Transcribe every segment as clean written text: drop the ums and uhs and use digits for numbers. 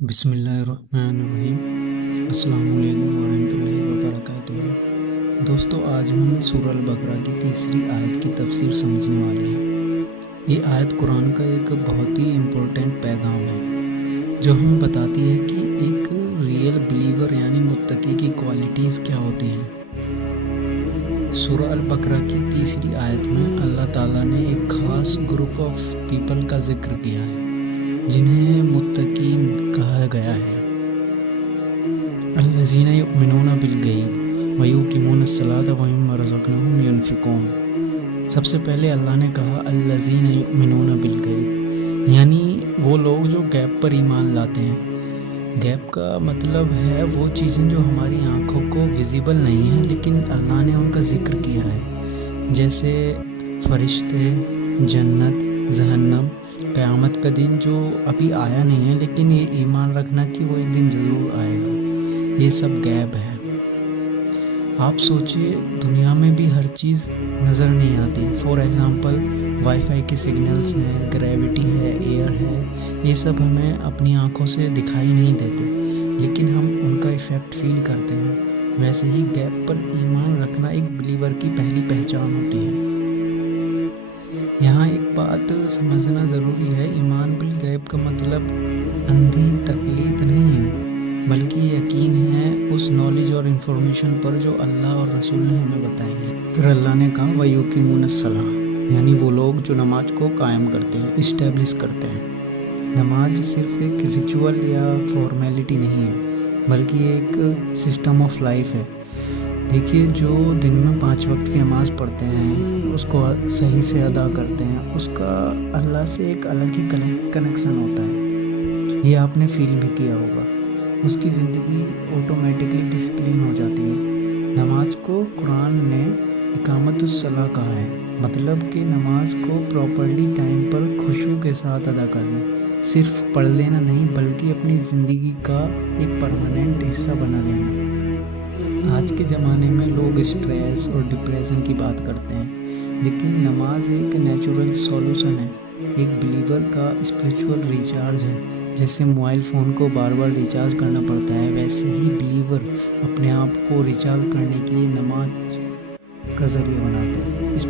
बिस्मिल्लाहिर्रहमानिर्रहीम। अस्सलाम वालेकुम वरहमतुल्लाहि वबरकातुहू। दोस्तों, आज हम सूरह अल-बकरा की तीसरी आयत की तफसीर समझने वाले हैं। ये आयत कुरान का एक बहुत ही इम्पोर्टेंट पैगाम है जो हमें बताती है कि एक रियल बिलीवर यानी मुत्तकी की क्वालिटीज़ क्या होती हैं। सूरह अल-बकरा की तीसरी आयत में अल्लाह ताला ने एक ख़ास ग्रुप ऑफ पीपल का जिक्र किया है जिन्हें मुत्तकीन कहा गया है। अल्लज़ीना युमिनूना बिल-गैब व युकीमूना अस्सलाता व मिम्मा रज़क़नाहुम युनफ़िकून। सबसे पहले अल्लाह ने कहा अल्लज़ीना युमिनूना बिल-गैब, यानी वो लोग जो गैब पर ईमान लाते हैं। गैब का मतलब है वो चीज़ें जो हमारी आँखों को विजिबल नहीं हैं लेकिन अल्लाह ने उनका ज़िक्र किया है, जैसे फरिश्ते, जन्नत, जहन्नम, क़यामत का दिन जो अभी आया नहीं है लेकिन ये ईमान रखना कि वो एक दिन ज़रूर आएगा। ये सब गैब है। आप सोचिए, दुनिया में भी हर चीज़ नज़र नहीं आती। फॉर एग्ज़ाम्पल वाईफाई के सिग्नल्स हैं, ग्रेविटी है, एयर है, ये सब हमें अपनी आँखों से दिखाई नहीं देते लेकिन हम उनका इफ़ेक्ट फील करते हैं। वैसे ही गैब पर ईमान रखना एक बिलीवर की पहली पहचान होती है। यहाँ एक बात समझना ज़रूरी है, ईमान बिल गैब का मतलब अंधी तकलीद नहीं है बल्कि यकीन है उस नॉलेज और इन्फॉर्मेशन पर जो अल्लाह और रसूल ने हमें बताई है। फिर अल्लाह ने कहा व युकीमूनस्सलाह, यानी वो लोग जो नमाज को कायम करते हैं, इस्टेब्लिश करते हैं। नमाज सिर्फ एक रिचुअल या फॉर्मेलिटी नहीं है बल्कि एक सिस्टम ऑफ लाइफ है। देखिए, जो दिन में 5 वक्त की नमाज़ पढ़ते हैं, उसको सही से अदा करते हैं, उसका अल्लाह से एक अलग ही कनेक्शन होता है। ये आपने फील भी किया होगा। उसकी ज़िंदगी ऑटोमेटिकली डिसिप्लिन हो जाती है। नमाज को कुरान ने इकामतुस्सलाह कहा है, मतलब कि नमाज को प्रॉपर्ली टाइम पर खुशू के साथ अदा करना। सिर्फ पढ़ लेना नहीं बल्कि अपनी ज़िंदगी का एक परमानेंट हिस्सा बना लेना। आज के ज़माने में लोग स्ट्रेस और डिप्रेशन की बात करते हैं लेकिन नमाज एक नेचुरल सॉल्यूशन है, एक बिलीवर का स्पिरिचुअल रिचार्ज है। जैसे मोबाइल फ़ोन को बार बार रिचार्ज करना पड़ता है, वैसे ही बिलीवर अपने आप को रिचार्ज करने के लिए नमाज का ज़रिया बनाते हैं। इस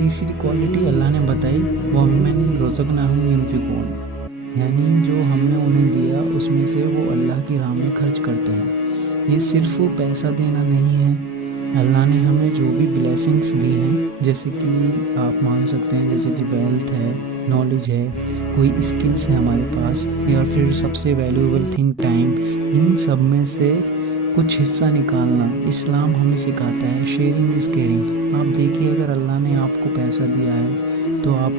तीसरी क्वालिटी अल्लाह ने बताई वो मिम्मा रज़क़नाहुम युनफ़िकून, यानी जो हमने उन्हें दिया उसमें से वो अल्लाह की राह में खर्च करते हैं। ये सिर्फ पैसा देना नहीं है, अल्लाह ने हमें जो भी ब्लेसिंग्स दी हैं, जैसे कि आप मान सकते हैं जैसे कि वेल्थ है, नॉलेज है, कोई स्किल्स है हमारे पास, या फिर सबसे वैल्यूएबल थिंग टाइम, इन सब में से कुछ हिस्सा निकालना इस्लाम हमें सिखाता है। Sharing is caring. आप देखिए, अगर अल्लाह ने आपको पैसा दिया है तो आप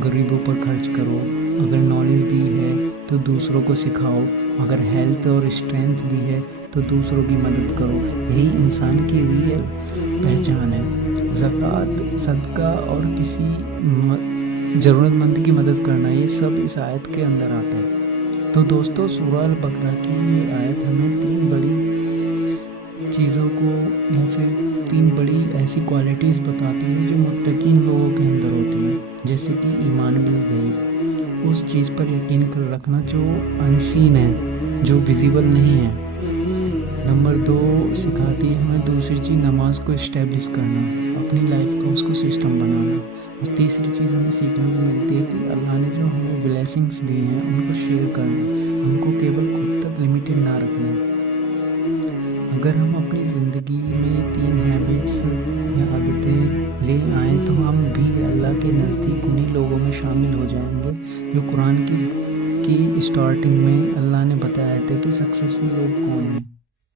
गरीबों पर खर्च करो, अगर नॉलेज दी है तो दूसरों को सिखाओ, अगर हेल्थ और स्ट्रेंथ दी है तो दूसरों की मदद करो। यही इंसान की रियल पहचान है। ज़कात, सदका और किसी ज़रूरतमंद की मदद करना, ये सब इस आयत के अंदर आता है। तो दोस्तों, सूरह अल-बकरा की ये आयत हमें 3 बड़ी चीज़ों को या फिर 3 बड़ी ऐसी क्वालिटीज़ बताती है जो मुत्तकीन लोगों के अंदर होती हैं, जैसे कि ईमान बिल गैब, उस चीज़ पर यकीन कर रखना जो अनसीन है, जो विजिबल नहीं है। नंबर 2 सिखाती है हमें दूसरी चीज़ नमाज को इस्टेब्लिश करना, अपनी लाइफ का उसको सिस्टम बनाना। और तीसरी चीज़ हमें सीखने को मिलती है कि अल्लाह ने जो हमें ब्लेसिंग्स दी हैं उनको शेयर करना, उनको केवल खुद तक लिमिटेड ना रखना। अगर हम अपनी ज़िंदगी में 3 हैबिट्स या आदतें ले आएँ तो हम भी अल्लाह के नज़दीक उन्हीं लोगों में शामिल हो जाएंगे जो कुरान की स्टार्टिंग में अल्लाह ने बताया था कि सक्सेसफुल लोग कौन हैं।